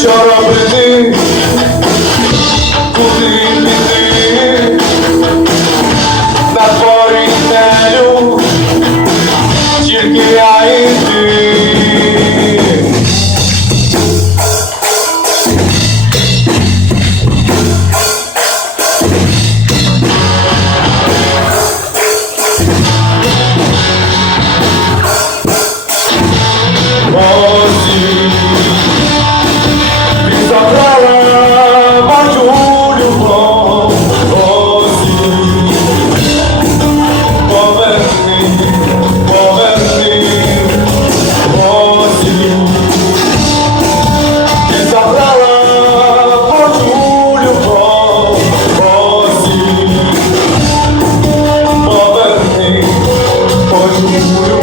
shall be. como.